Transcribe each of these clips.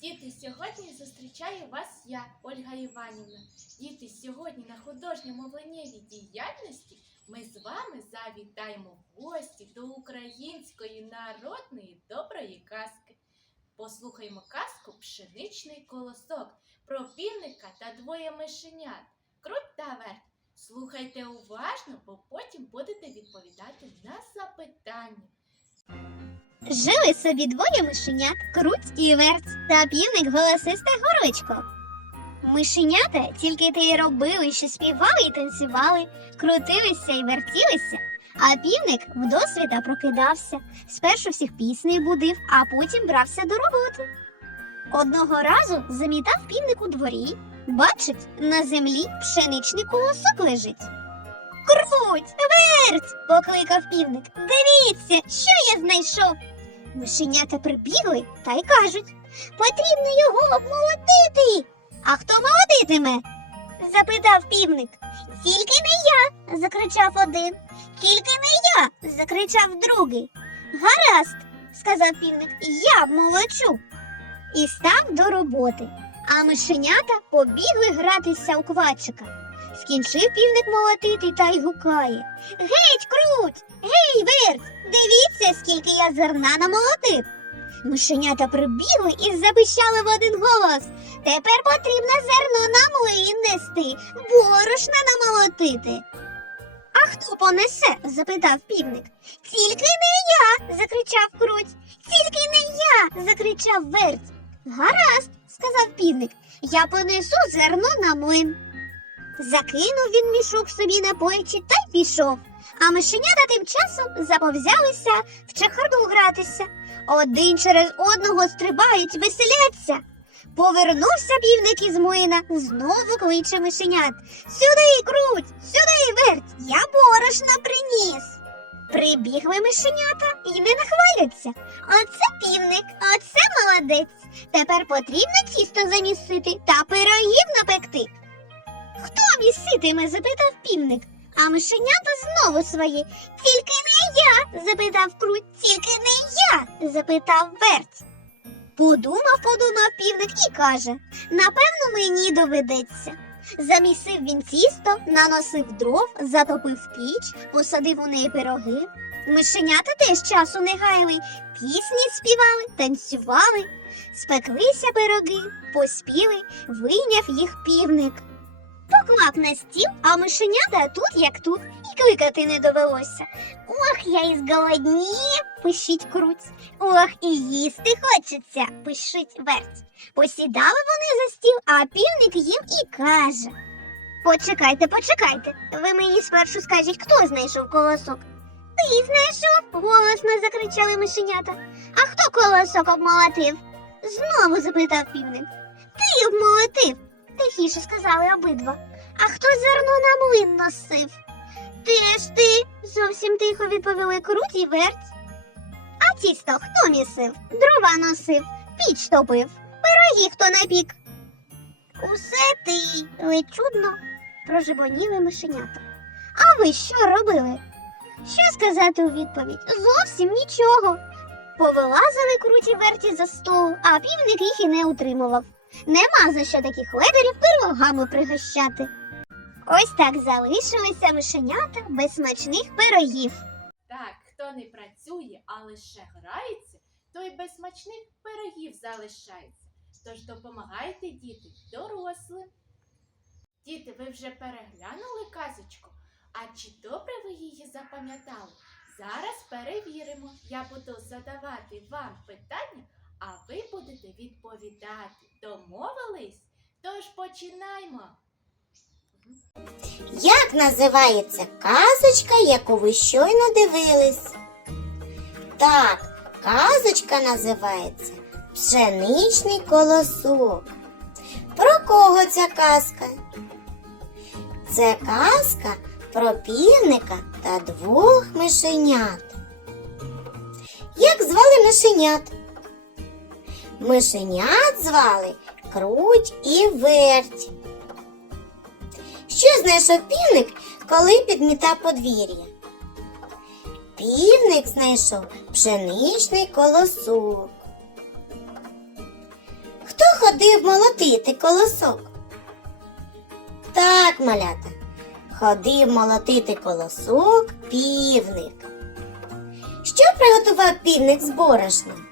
Діти, сьогодні зустрічаю вас я, Ольга Іванівна. Діти, сьогодні на художньо-мовленнєвій діяльності ми з вами завітаємо гості до української народної доброї казки. Послухаймо казку Пшеничний колосок про півника та двоє мишенят. Круть та верть. Слухайте уважно, бо потім будете відповідати на запитання. Жили собі двоє мишенят, круть і верть, та півник голосисте горочко. Мишенята тільки те й робили, що співали і танцювали, крутилися і вертілися, а півник вдосвіта прокидався, спершу всіх піснею будив, а потім брався до роботи. Одного разу замітав півник у дворі, бачить, на землі пшеничний колосок лежить. Круть, верть! покликав півник. Дивіться, що я знайшов. Мишенята прибігли та й кажуть потрібно його обмолотити. А хто молотитиме? запитав півник. Тільки не я. закричав один. Тільки не я. закричав другий. Гаразд, сказав півник, я обмолочу. І став до роботи. А мишенята побігли гратися у квачика. Скінчив півник молотити та й гукає. Геть, круть! Гей, верть! Дивіться, скільки я зерна намолотив. Мишенята прибігли і запищали в один голос. Тепер потрібно зерно на млин нести, борошна намолотити. А хто понесе? запитав півник. Тільки не я. закричав круть. Тільки не я. закричав верть. Гаразд, сказав півник. Я понесу зерно на млин. Закинув він мішок собі на плечі та й пішов. А мишенята тим часом заповзялися в чехарду гратися. Один через одного стрибають, веселяться. Повернувся півник із млина, знову кличе мишенят. Сюди круть, сюди верть, я борошна приніс. Прибігли мишенята і не нахваляться. Оце півник, оце молодець. Тепер потрібно тісто замісити та пирогів напекти. Хто міситиме? запитав півник. А мишенята знову свої. Тільки не я. запитав круть. Тільки не я. запитав верть. Подумав, подумав півник і каже напевно, мені доведеться. Замісив він тісто, наносив дров, затопив піч, посадив у неї пироги. Мишенята теж часу не гаяли, пісні співали, танцювали, спеклися пироги, поспіли, вийняв їх півник. Поклав на стіл, а мишенята тут як тут, і кликати не довелося. Ох, я і зголоднів, пишіть круть. Ох, і їсти хочеться, пишіть верть. Посідали вони за стіл, а півник їм і каже. Почекайте, почекайте. Ви мені спершу скажіть, хто знайшов колосок. Ти знайшов, голосно закричали мишенята. А хто колосок обмолотив? Знову запитав півник. Тихіше сказали обидва. А хто зерно на млин носив? Теж ти, зовсім тихо відповіли круть і верть. А тісто хто місив? Дрова носив, піч топив, пироги хто напік. Усе ти, ледь чудно, прожебоніли мишенята. А ви що робили? Що сказати у відповідь? Зовсім нічого. Повилазили круті верті за стол, а півник їх і не утримував. Нема за що таких ледарів пирогами пригощати. Ось так залишилися мишенята без смачних пирогів. Так, хто не працює, а лише грається, той без смачних пирогів залишається. Тож допомагайте діти дорослим. Діти, ви вже переглянули казочку? А чи добре ви її запам'ятали? Зараз перевіримо. Я буду задавати вам питання, а ви будете відповідати. Домовились? Тож починаймо. Як називається казочка, яку ви щойно дивились? Так, казочка називається Пшеничний колосок. Про кого ця казка? Це казка про півника та двох мишенят. Як звали мишенят? Мишенят звали Круть і Верть. Що знайшов півник, коли підмітав подвір'я? Півник знайшов пшеничний колосок. Хто ходив молотити колосок? Так, малята, ходив молотити колосок півник. Що приготував півник з борошном?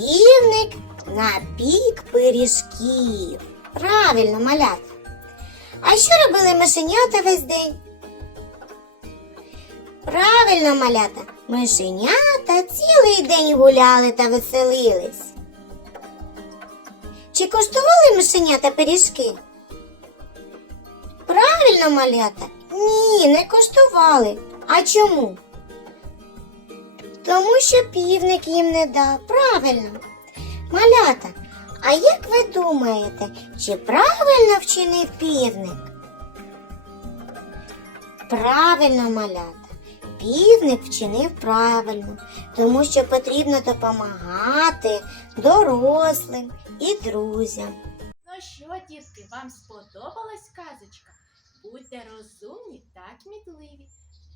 Півник напік пиріжків. Правильно, малята. А що робили мишенята весь день? Правильно, малята, мишенята цілий день гуляли та веселились. Чи коштували мишенята пиріжки? Правильно, малята? Ні, не коштували. А чому? Тому що півник їм не дав. Правильно. Малята, а як ви думаєте, чи правильно вчинив півник? Правильно, малята. Півник вчинив правильно, тому що потрібно допомагати дорослим і друзям. Ну що, дітки, вам сподобалась казочка? Будьте розумні та кмітливі.